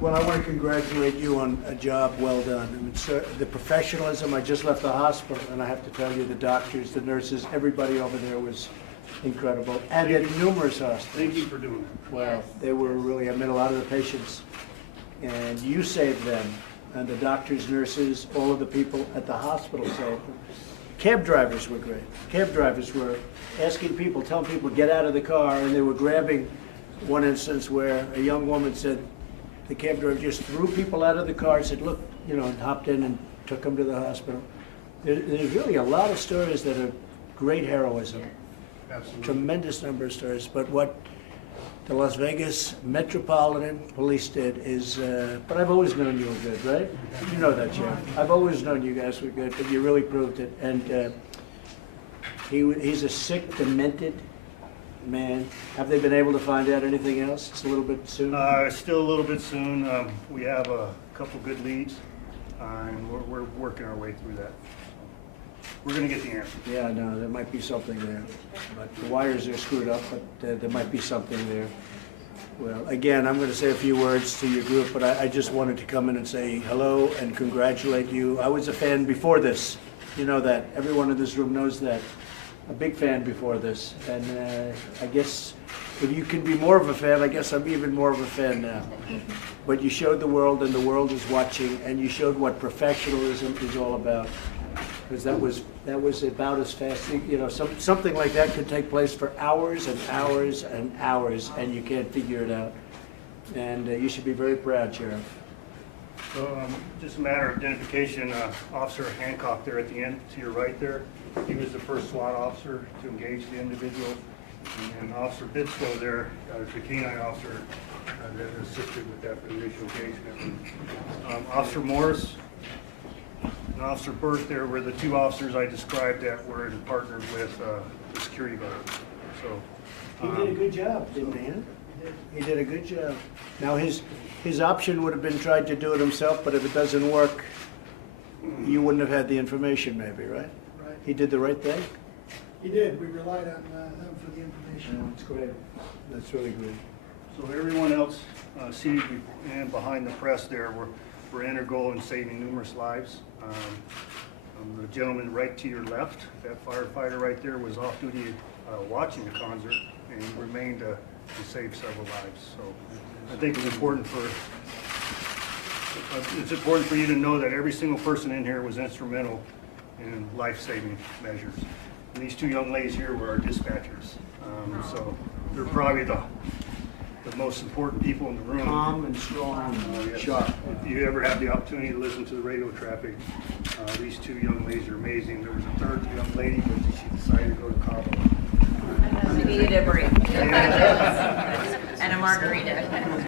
Well, I want to congratulate you on a job well done. I mean, sir, the professionalism, I just left the hospital, and I have to tell you, the doctors, the nurses, everybody over there was incredible. And at numerous hospitals. Thank you for doing that. Well, they were really, I met a lot of the patients, and you saved them. And the doctors, nurses, all of the people at the hospital saved them. Cab drivers were great. Cab drivers were asking people, telling people, get out of the car, and they were grabbing one instance where a young woman said, the cab driver just threw people out of the car, said, look, you know, and hopped in and took them to the hospital. There's really a lot of stories that are great heroism. Absolutely. Tremendous number of stories. But what the Las Vegas Metropolitan Police did is, but I've always known you were good, right? You know that, Jeff. I've always known you guys were good, but you really proved it. And he's a sick, demented man. Have they been able to find out anything else? It's a little bit soon. Still a little bit soon. We have a couple good leads, and we're working our way through that. We're going to get the answer. Yeah, no, there might be something there. But the wires are screwed up, but there might be something there. Well, again, I'm going to say a few words to your group, but I just wanted to come in and say hello and congratulate you. I was a fan before this. You know that. Everyone in this room knows that. A big fan before this. And I guess if you can be more of a fan, I guess I'm even more of a fan now. But you showed the world, and the world is watching, and you showed what professionalism is all about. Because that was about as fast, you know, something like that could take place for hours and hours and hours, and you can't figure it out. And you should be very proud, Sheriff. So just a matter of identification, Officer Hancock there at the end, to your right there, he was the first SWAT officer to engage the individual. And Officer Bitsko there, the canine officer that assisted with that initial engagement. Officer Morris and Officer Burt there were the two officers I described that were in partnered with the security guard. So He did a good job, didn't he? He did a good job. Now his option would have been tried to do it himself, but if it doesn't work, you wouldn't have had the information maybe, right? Right. He did the right thing? He did. We relied on him for the information. That's great. That's really great. So everyone else seated and behind the press there were integral in saving numerous lives. The gentleman right to your left, that firefighter right there, was off duty watching the concert and remained to save several lives. So I think it's important for you to know that every single person in here was instrumental in life-saving measures. And these two young ladies here were our dispatchers. So they're probably the most important people in the room. Calm and strong, Yes. sharp. If you ever have the opportunity to listen to the radio traffic, these two young ladies are amazing. There was a third young lady, but she decided to go to Cabo. She needed a break. And a margarita.